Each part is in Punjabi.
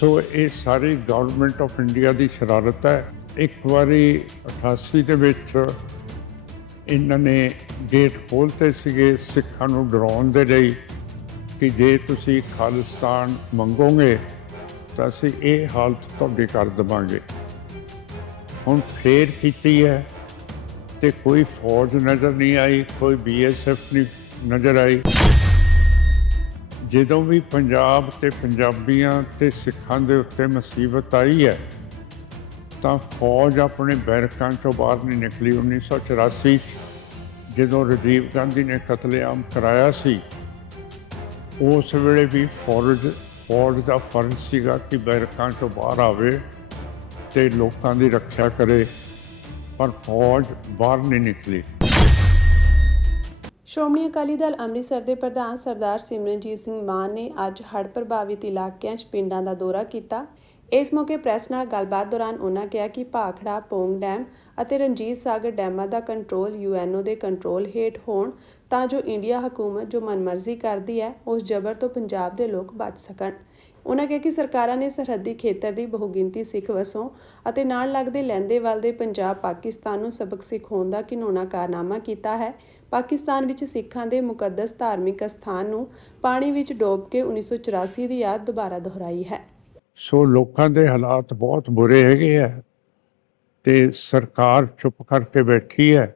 ਸੋ ਇਹ ਸਾਰੀ ਗਵਰਨਮੈਂਟ ਆਫ ਇੰਡੀਆ ਦੀ ਸ਼ਰਾਰਤ ਹੈ। ਇੱਕ ਵਾਰੀ 88 ਦੇ ਵਿੱਚ ਇਹਨਾਂ ਨੇ ਗੇਟ ਖੋਲ੍ਹਤੇ ਸੀਗੇ, ਸਿੱਖਾਂ ਨੂੰ ਡਰਾਉਣ ਦੇ ਲਈ ਕਿ ਜੇ ਤੁਸੀਂ ਖਾਲਿਸਤਾਨ ਮੰਗੋਗੇ, ਤਾਂ ਅਸੀਂ ਇਹ ਹਾਲਤ ਤੁਹਾਡੀ ਕਰ ਦੇਵਾਂਗੇ। ਹੁਣ ਫੇਰ ਕੀਤੀ ਹੈ ਤੇ ਕੋਈ ਫੌਜ ਨਜ਼ਰ ਨਹੀਂ ਆਈ, ਕੋਈ ਬੀਐਸਐਫ ਨਹੀਂ ਨਜ਼ਰ ਆਈ। ਜਦੋਂ ਵੀ ਪੰਜਾਬ ਤੇ ਪੰਜਾਬੀਆਂ ਤੇ ਸਿੱਖਾਂ ਦੇ ਉੱਤੇ ਮੁਸੀਬਤ ਆਈ ਹੈ, ਤਾਂ ਫੌਜ ਆਪਣੇ ਬੈਰਕਾਂ ਚੋਂ ਬਾਹਰ ਨਹੀਂ ਨਿਕਲੀ 1984 'ਚ ਜਦੋਂ ਰਾਜੀਵ ਗਾਂਧੀ ਨੇ ਕਤਲੇਆਮ ਕਰਾਇਆ ਸੀ। ਉਸ ਵੇਲੇ ਵੀ ਫੌਜ ਫੌਜ ਦਾ ਫਰਜ਼ ਸੀਗਾ ਕਿ ਬੈਰਕਾਂ ਚੋਂ ਬਾਹਰ ਆਵੇ ਤੇ ਲੋਕਾਂ ਦੀ ਰੱਖਿਆ ਕਰੇ, ਪਰ ਫੌਜ ਬਾਹਰ ਨਹੀਂ ਨਿਕਲੀ। ਸ਼੍ਰੋਮਣੀ ਅਕਾਲੀ ਦਲ ਅੰਮ੍ਰਿਤਸਰ ਦੇ ਪ੍ਰਧਾਨ ਸਰਦਾਰ ਸਿਮਰਨਜੀਤ ਸਿੰਘ ਮਾਨ ਨੇ ਅੱਜ ਹੜ੍ਹ ਪ੍ਰਭਾਵਿਤ ਇਲਾਕਿਆਂ 'ਚ ਪਿੰਡਾਂ ਦਾ ਦੌਰਾ ਕੀਤਾ। ਇਸ ਮੌਕੇ ਪ੍ਰੈਸ ਨਾਲ ਗੱਲਬਾਤ ਦੌਰਾਨ ਉਹਨਾਂ ਕਿਹਾ ਕਿ ਭਾਖੜਾ, ਪੋਂਗ ਡੈਮ ਅਤੇ ਰਣਜੀਤ ਸਾਗਰ ਡੈਮਾਂ ਦਾ ਕੰਟਰੋਲ ਯੂਐਨਓ ਦੇ ਕੰਟਰੋਲ ਹੇਠ ਹੋਣ ਤਾਂ ਜੋ ਇੰਡੀਆ ਹਕੂਮਤ ਜੋ ਮਨਮਰਜ਼ੀ ਕਰਦੀ ਹੈ, ਉਸ ਜ਼ਬਰ ਤੋਂ ਪੰਜਾਬ ਦੇ ਲੋਕ ਬਚ ਸਕਣ। ਉਹਨਾਂ ਕਿਹਾ ਕਿ ਸਰਕਾਰਾਂ ਨੇ ਸਰਹੱਦੀ ਖੇਤਰ ਦੀ ਬਹੁਗਿਣਤੀ ਸਿੱਖ ਵਸੋਂ ਅਤੇ ਨਾਲ ਲੱਗਦੇ ਲਹਿੰਦੇਵਾਲ ਦੇ ਪੰਜਾਬ ਪਾਕਿਸਤਾਨ ਨੂੰ ਸਬਕ ਸਿਖਾਉਣ ਦਾ ਘਿਨੌਣਾ ਕਾਰਨਾਮਾ ਕੀਤਾ ਹੈ। ਪਾਕਿਸਤਾਨ ਵਿੱਚ ਸਿੱਖਾਂ ਦੇ ਮੁਕੱਦਸ ਧਾਰਮਿਕ ਅਸਥਾਨ ਨੂੰ ਪਾਣੀ ਵਿੱਚ ਡੋਬ ਕੇ 1984 ਦੀ ਯਾਦ ਦੁਬਾਰਾ ਦੁਹਰਾਈ ਹੈ। ਸੋ ਲੋਕਾਂ ਦੇ ਹਾਲਾਤ ਬਹੁਤ ਬੁਰੇ ਹੈਗੇ ਆ ਤੇ ਸਰਕਾਰ ਚੁੱਪ ਕਰਕੇ ਬੈਠੀ ਹੈ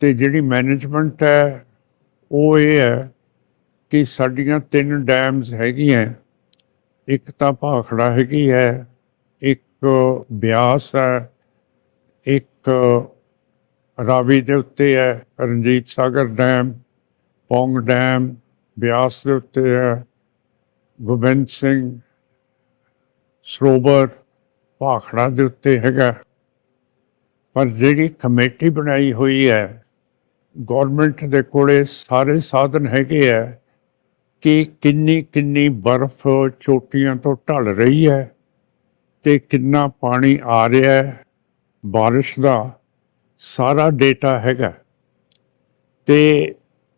ਤੇ ਜਿਹੜੀ ਮੈਨੇਜਮੈਂਟ ਹੈ, ਉਹ ਇਹ ਹੈ ਕਿ ਸਾਡੀਆਂ ਤਿੰਨ ਡੈਮਸ ਹੈਗੀਆਂ। ਇੱਕ ਤਾਂ ਭਾਖੜਾ ਹੈਗੀ ਹੈ, ਇੱਕ ਬਿਆਸ ਹੈ, ਇੱਕ ਰਾਵੀ ਦੇ ਉੱਤੇ ਹੈ, ਰਣਜੀਤ ਸਾਗਰ ਡੈਮ, ਪੌਂਗ ਡੈਮ, ਬਿਆਸ ਦੇ ਉੱਤੇ ਹੈ, ਗੋਬਿੰਦ ਸਿੰਘ, ਸਰੋਵਰ, ਭਾਖੜਾ ਦੇ ਉੱਤੇ ਹੈਗਾ। ਪਰ ਜਿਹੜੀ ਕਮੇਟੀ ਬਣਾਈ ਹੋਈ ਹੈ ਗਵਰਨਮੈਂਟ ਦੇ ਕੋਲੇ ਸਾਰੇ ਸਾਧਨ ਹੈਗੇ ਆ ਕਿ ਕਿੰਨੀ ਕਿੰਨੀ ਬਰਫ਼ ਚੋਟੀਆਂ ਤੋਂ ਢਲ ਰਹੀ ਹੈ ਤੇ ਕਿੰਨਾ ਪਾਣੀ ਆ ਰਿਹਾ ਹੈ ਬਾਰਿਸ਼ ਦਾ। ਸਾਰਾ ਡੇਟਾ ਹੈਗਾ। ਤੇ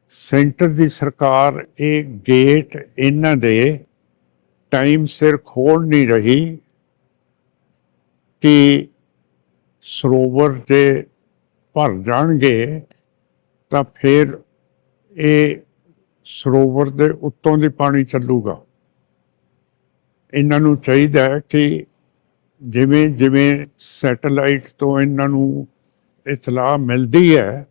ਸੈਂਟਰ ਦੀ ਸਰਕਾਰ ਇਹ ਗੇਟ ਇਹਨਾਂ ਦੇ ਟਾਈਮ ਸਿਰ ਖੋਲ ਨਹੀਂ ਰਹੀ ਕਿ ਸਰੋਵਰ ਦੇ ਭਰ ਜਾਣਗੇ ਤਾਂ ਫਿਰ ਇਹ ਸਰੋਵਰ ਦੇ ਉੱਤੋਂ ਦੀ ਪਾਣੀ ਚੱਲੂਗਾ। ਇਹਨਾਂ ਨੂੰ ਚਾਹੀਦਾ ਕਿ ਜਿਵੇਂ ਜਿਵੇਂ ਸੈਟਲਾਈਟ ਤੋਂ ਇਹਨਾਂ ਨੂੰ ਇਤਲਾਹ ਮਿਲਦੀ ਹੈ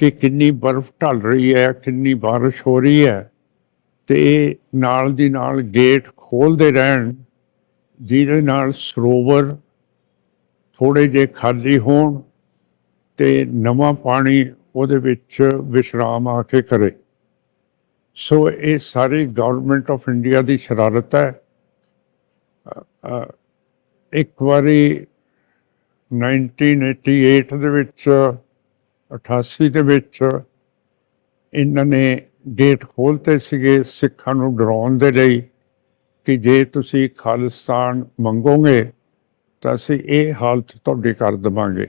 ਕਿ ਕਿੰਨੀ ਬਰਫ਼ ਢਲ ਰਹੀ ਹੈ, ਕਿੰਨੀ ਬਾਰਿਸ਼ ਹੋ ਰਹੀ ਹੈ ਤੇ ਨਾਲ ਦੀ ਨਾਲ ਗੇਟ ਖੋਲਦੇ ਰਹਿਣ, ਜਿਹਦੇ ਨਾਲ ਸਰੋਵਰ ਥੋੜੇ ਜੇ ਖਾਲੀ ਹੋਣ ਤੇ ਨਵਾਂ ਪਾਣੀ ਉਹਦੇ ਵਿੱਚ ਵਿਸ਼ਰਾਮ ਆ ਕੇ ਕਰੇ। ਸੋ ਇਹ ਸਾਰੀ ਗਵਰਨਮੈਂਟ ਆਫ ਇੰਡੀਆ ਦੀ ਸ਼ਰਾਰਤ ਹੈ। ਇੱਕ ਵਾਰੀ 1988 ਦੇ ਵਿੱਚ 88 ਦੇ ਵਿੱਚ ਇਹਨਾਂ ਨੇ ਗੇਟ ਖੋਲ੍ਹਤੇ ਸੀਗੇ ਸਿੱਖਾਂ ਨੂੰ ਡਰਾਉਣ ਦੇ ਲਈ ਕਿ ਜੇ ਤੁਸੀਂ ਖਾਲਿਸਤਾਨ ਮੰਗੋਗੇ ਤਾਂ ਅਸੀਂ ਇਹ ਹਾਲਤ ਤੁਹਾਡੀ ਕਰ ਦੇਵਾਂਗੇ।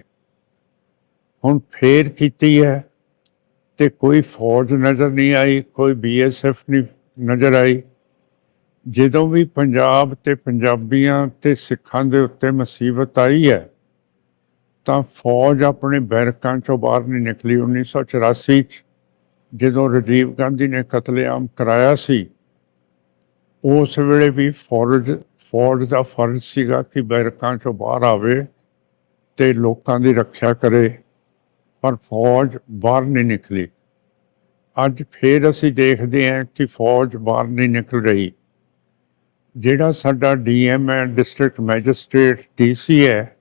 ਹੁਣ ਫੇਰ ਕੀਤੀ ਹੈ ਤੇ ਕੋਈ ਫੌਜ ਨਜ਼ਰ ਨਹੀਂ ਆਈ, ਕੋਈ ਬੀਐਸਐਫ ਨਹੀਂ ਨਜ਼ਰ ਆਈ। ਜਦੋਂ ਵੀ ਪੰਜਾਬ ਤੇ ਪੰਜਾਬੀਆਂ ਤੇ ਸਿੱਖਾਂ ਦੇ ਉੱਤੇ ਮੁਸੀਬਤ ਆਈ ਹੈ ਤਾਂ ਫੌਜ ਆਪਣੇ ਬੈਰਕਾਂ ਚੋਂ ਬਾਹਰ ਨਹੀਂ ਨਿਕਲੀ 1984 ਚ, ਜਦੋਂ ਰਾਜੀਵ ਗਾਂਧੀ ਨੇ ਕਤਲੇਆਮ ਕਰਾਇਆ ਸੀ, ਉਸ ਵੇਲੇ ਵੀ ਫੌਜ ਫੌਜ ਦਾ ਫਰਜ਼ ਸੀਗਾ ਕਿ ਬੈਰਕਾਂ ਚੋਂ ਬਾਹਰ ਆਵੇ ਤੇ ਲੋਕਾਂ ਦੀ ਰੱਖਿਆ ਕਰੇ, ਪਰ ਫੌਜ ਬਾਹਰ ਨਹੀਂ ਨਿਕਲੀ। ਅੱਜ ਫੇਰ ਅਸੀਂ ਦੇਖਦੇ ਹਾਂ ਕਿ ਫੌਜ ਬਾਹਰ ਨਹੀਂ ਨਿਕਲ ਰਹੀ। ਜਿਹੜਾ ਸਾਡਾ ਡੀਐਮ ਹੈ ਡਿਸਟ੍ਰਿਕਟ ਮੈਜਿਸਟ੍ਰੇਟ ਡੀਸੀ ਹੈ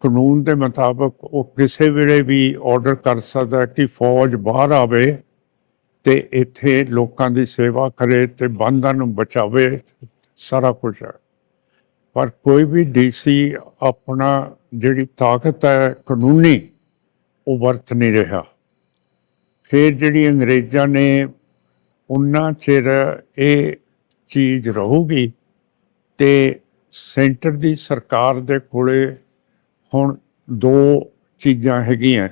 ਕਾਨੂੰਨ ਦੇ ਮੁਤਾਬਕ ਉਹ ਕਿਸੇ ਵੇਲੇ ਵੀ ਆਰਡਰ ਕਰ ਸਕਦਾ ਕਿ ਫੌਜ ਬਾਹਰ ਆਵੇ ਤੇ ਇੱਥੇ ਲੋਕਾਂ ਦੀ ਸੇਵਾ ਕਰੇ ਤੇ ਬੰਦਾਂ ਨੂੰ ਬਚਾਵੇ, ਸਾਰਾ ਕੁਝ ਹੈ। ਪਰ ਕੋਈ ਵੀ ਡੀਸੀ ਆਪਣਾ ਜਿਹੜੀ ਤਾਕਤ ਹੈ ਕਾਨੂੰਨੀ, ਉਹ ਵਰਤ ਨਹੀਂ ਰਿਹਾ। ਫਿਰ ਜਿਹੜੀ ਅੰਗਰੇਜ਼ਾਂ ਨੇ ਉਹਨਾਂ ਚਿਰ ਇਹ ਚੀਜ਼ ਰਹੂਗੀ ਤੇ ਸੈਂਟਰ ਦੀ ਸਰਕਾਰ ਦੇ ਕੋਲੇ ਹੁਣ ਦੋ ਚੀਜ਼ਾਂ ਹੈਗੀਆਂ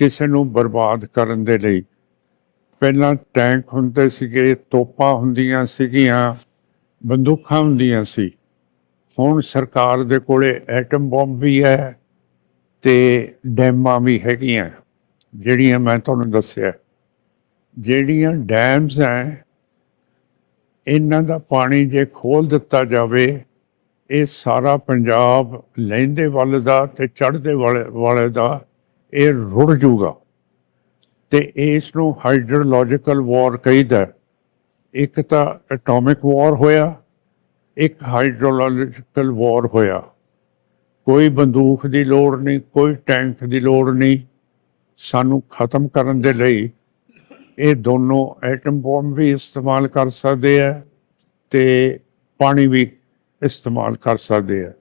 ਕਿਸੇ ਨੂੰ ਬਰਬਾਦ ਕਰਨ ਦੇ ਲਈ। ਪਹਿਲਾਂ ਟੈਂਕ ਹੁੰਦੇ ਸੀਗੇ, ਤੋਪਾਂ ਹੁੰਦੀਆਂ ਸੀਗੀਆਂ, ਬੰਦੂਕਾਂ ਹੁੰਦੀਆਂ ਸੀ। ਹੁਣ ਸਰਕਾਰ ਦੇ ਕੋਲੇ ਐਟਮ ਬੰਬ ਵੀ ਹੈ ਤੇ ਡੈਮਾਂ ਵੀ ਹੈਗੀਆਂ, ਜਿਹੜੀਆਂ ਮੈਂ ਤੁਹਾਨੂੰ ਦੱਸਿਆ। ਜਿਹੜੀਆਂ ਡੈਮਸ ਹੈ, ਇਹਨਾਂ ਦਾ ਪਾਣੀ ਜੇ ਖੋਲ ਦਿੱਤਾ ਜਾਵੇ ਇਹ ਸਾਰਾ ਪੰਜਾਬ ਲਹਿੰਦੇ ਵੱਲ ਦਾ ਤੇ ਚੜ੍ਹਦੇ ਵਾਲੇ ਵਾਲੇ ਦਾ ਇਹ ਰੁੜ ਜੂਗਾ। ਤੇ ਇਸ ਨੂੰ ਹਾਈਡਰੋਲੋਜੀਕਲ ਵਾਰ ਕਹਿੰਦਾ ਇੱਕ ਤਾਂ ਐਟੋਮਿਕ ਵਾਰ ਹੋਇਆ, ਇੱਕ ਹਾਈਡਰੋਲੋਜੀਕਲ ਵਾਰ ਹੋਇਆ। ਕੋਈ ਬੰਦੂਕ ਦੀ ਲੋੜ ਨਹੀਂ, ਕੋਈ ਟੈਂਕ ਦੀ ਲੋੜ ਨਹੀਂ। ਸਾਨੂੰ ਖਤਮ ਕਰਨ ਦੇ ਲਈ ਇਹ ਦੋਨੋਂ ਐਟਮ ਬੰਬ ਵੀ ਇਸਤੇਮਾਲ ਕਰ ਸਕਦੇ ਆ ਤੇ ਪਾਣੀ ਵੀ ਇਸਤੇਮਾਲ ਕਰ ਸਕਦੇ ਆ।